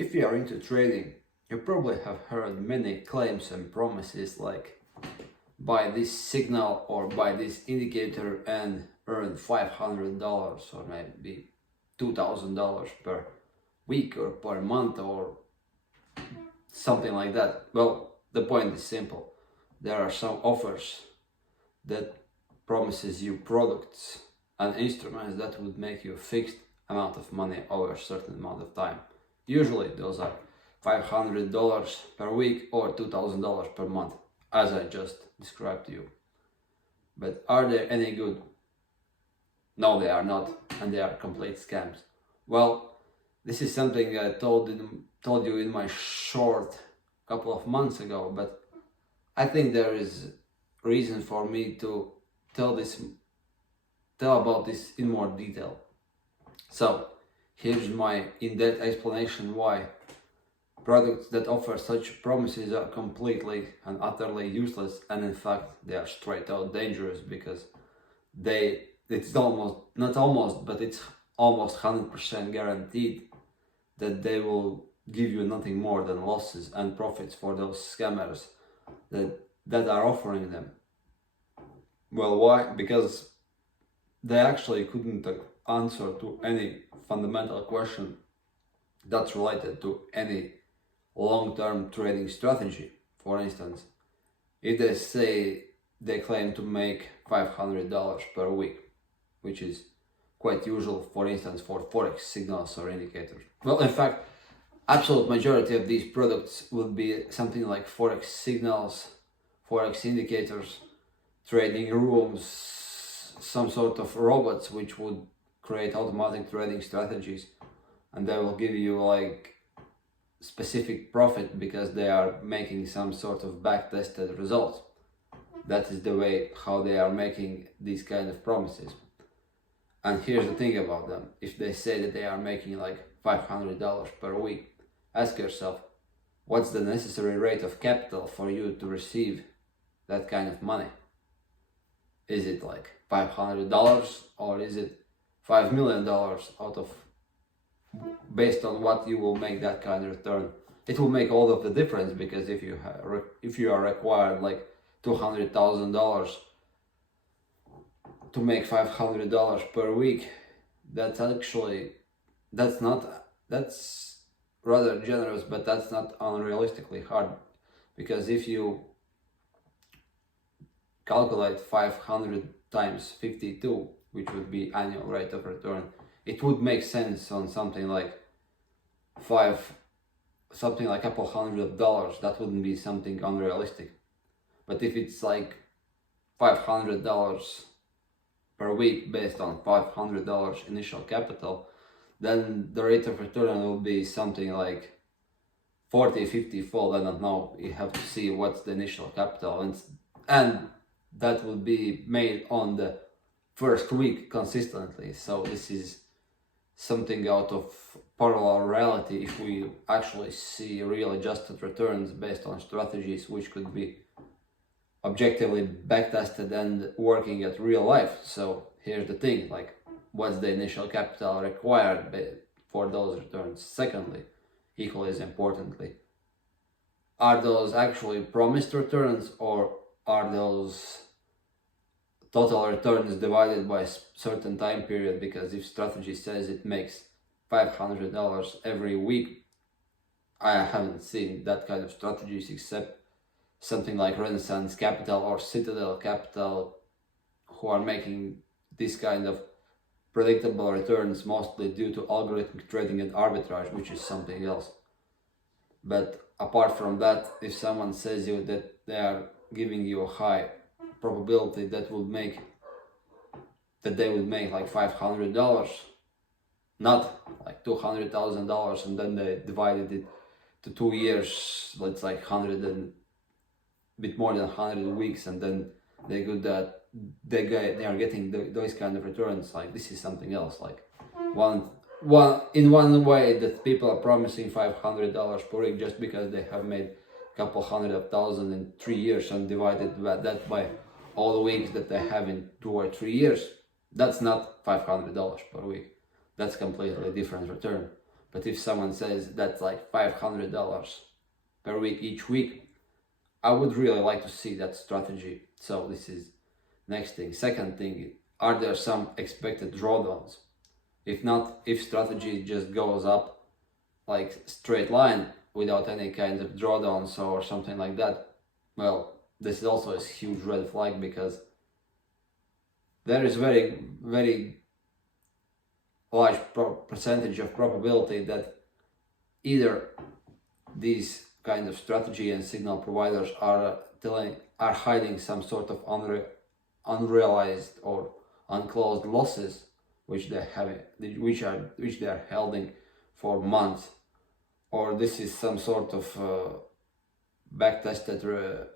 If you are into trading, you probably have heard many claims and promises like buy this signal or buy this indicator and earn $500 or maybe $2,000 per week or per month or something like that. Well, the point is simple. There are some offers that promises you products and instruments that would make you a fixed amount of money over a certain amount of time. Usually those are $500 per week or $2,000 per month, as I just described to you. But are they any good? No, they are not, and they are complete scams. Well, this is something I told you in my short couple of months ago, but I think there is reason for me to tell about this in more detail. So here's my in-depth explanation why products that offer such promises are completely and utterly useless, and in fact they are straight out dangerous, because it's almost 100% guaranteed that they will give you nothing more than losses and profits for those scammers that are offering them. Well, why? Because they actually couldn't answer to any fundamental question that's related to any long-term trading strategy. For instance, if they say they claim to make $500 per week, which is quite usual, for instance, for forex signals or indicators. Well, in fact, absolute majority of these products would be something like forex signals, forex indicators, trading rooms, some sort of robots which would create automatic trading strategies, and they will give you like specific profit because they are making some sort of back-tested results. That is the way how they are making these kind of promises. And here's the thing about them: if they say that they are making like $500 per week, ask yourself, what's the necessary rate of capital for you to receive that kind of money? Is it like $500 or is it $5 million based on what you will make that kind of return? It will make all of the difference, because if you are required like $200,000 to make $500 per week, that's rather generous, but that's not unrealistically hard. Because if you calculate 500 times 52, which would be annual rate of return, it would make sense on something like a couple $100. That wouldn't be something unrealistic. But if it's like $500 per week based on $500 initial capital, then the rate of return will be something like 40-50 fold. I don't know, you have to see what's the initial capital, and that will be made on the first week consistently. So this is something out of parallel reality if we actually see real adjusted returns based on strategies which could be objectively backtested and working at real life. So here's the thing, like, what's the initial capital required for those returns? Secondly, equally as importantly, are those actually promised returns, or are those total returns divided by a certain time period? Because if strategy says it makes $500 every week, I haven't seen that kind of strategies except something like Renaissance Capital or Citadel Capital, who are making this kind of predictable returns mostly due to algorithmic trading and arbitrage, which is something else. But apart from that, if someone says you that they are giving you a high probability that they would make like $500, not like $200,000, and then they divided it to 2 years, let's like 100 and bit more than 100 weeks, and then they are getting those kind of returns, like, this is something else. Like, in one way that people are promising $500 per week just because they have made a couple $100,000 in 3 years and divided that by all the weeks that they have in 2 or 3 years, that's not $500 per week. That's completely different return. But if someone says that's like $500 per week each week, I would really like to see that strategy. So this is next thing. Second thing, are there some expected drawdowns? If not, if strategy just goes up like straight line without any kind of drawdowns or something like that, well, this is also a huge red flag, because there is very large percentage of probability that either these kind of strategy and signal providers are hiding some sort of unrealized or unclosed losses which they are holding for months, or this is some sort of backtested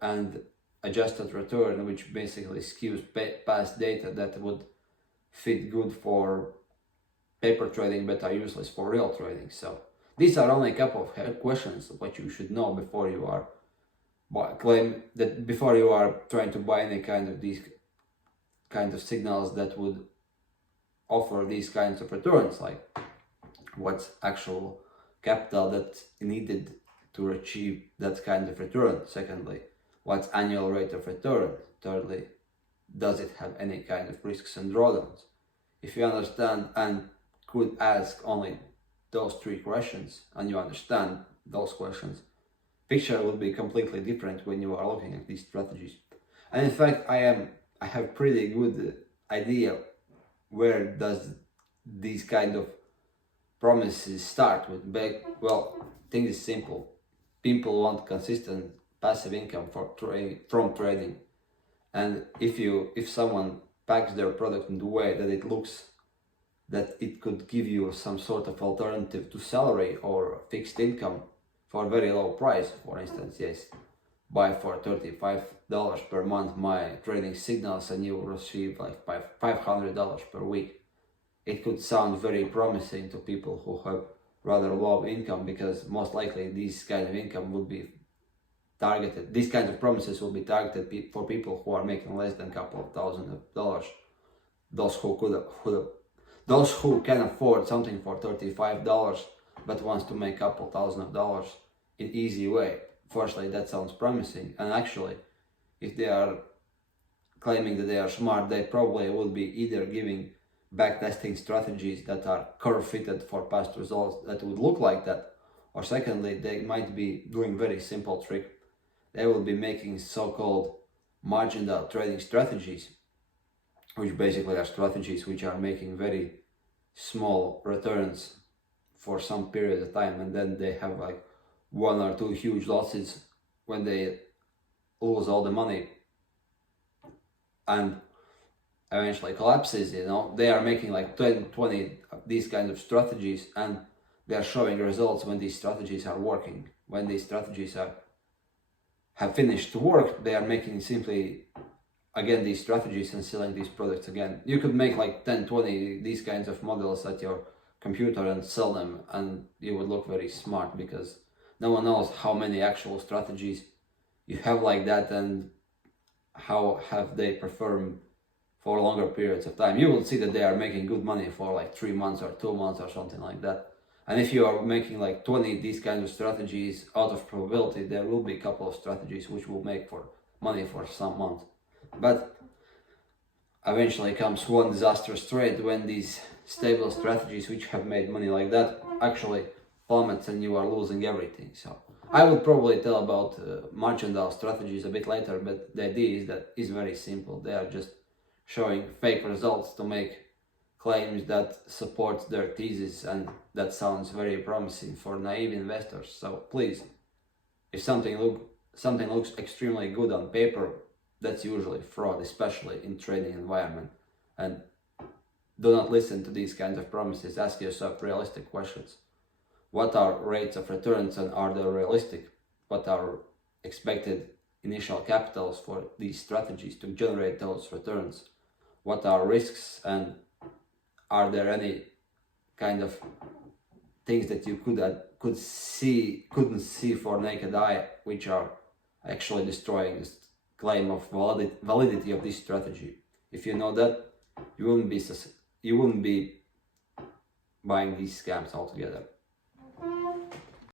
and adjusted return which basically skews past data that would fit good for paper trading but are useless for real trading. So these are only a couple of questions of what you should know before you are trying to buy any kind of these kind of signals that would offer these kinds of returns, like what's actual capital that's needed to achieve that kind of return. Secondly, what's annual rate of return. Thirdly, does it have any kind of risks and drawdowns? If you understand and could ask only those three questions, and you understand those questions, picture will be completely different when you are looking at these strategies. And in fact, I have pretty good idea where does these kind of promises start with. Well, thing is simple. People want consistent passive income from trading, and if someone packs their product in the way that it looks that it could give you some sort of alternative to salary or fixed income for a very low price, for instance, yes, buy for $35 per month my trading signals and you will receive like $500 per week. It could sound very promising to people who have rather low income, because most likely these kind of income would be targeted. These kinds of promises will be targeted for people who are making less than a couple of $1,000s. Those who can afford something for $35 but wants to make a couple $1,000s in easy way. Firstly, that sounds promising, and actually, if they are claiming that they are smart, they probably would be either giving backtesting strategies that are curve fitted for past results that would look like that, or secondly, they might be doing very simple trick. They will be making so-called marginal trading strategies, which basically are strategies which are making very small returns for some period of time, and then they have like one or two huge losses when they lose all the money and eventually collapses. They are making like 20 these kinds of strategies, and they are showing results when these strategies are working. When these strategies have finished to work, they are making simply again these strategies and selling these products again. You could make like 10-20 these kinds of models at your computer and sell them, and you would look very smart, because no one knows how many actual strategies you have like that and how have they performed for longer periods of time. You will see that they are making good money for like 3 months or 2 months or something like that. And if you are making like 20 these kinds of strategies, out of probability there will be a couple of strategies which will make for money for some months. But eventually comes one disastrous trade when these stable strategies which have made money like that actually plummets and you are losing everything. So I will probably tell about marginal strategies a bit later, but the idea is very simple. They are just showing fake results to make claims that support their thesis, and that sounds very promising for naive investors. So please, if something looks extremely good on paper, that's usually fraud, especially in trading environment. And do not listen to these kinds of promises. Ask yourself realistic questions. What are rates of returns, and are they realistic? What are expected initial capitals for these strategies to generate those returns? What are risks, and are there any kind of things that you couldn't see for naked eye, which are actually destroying this claim of validity of this strategy? If you know that, you wouldn't be buying these scams altogether.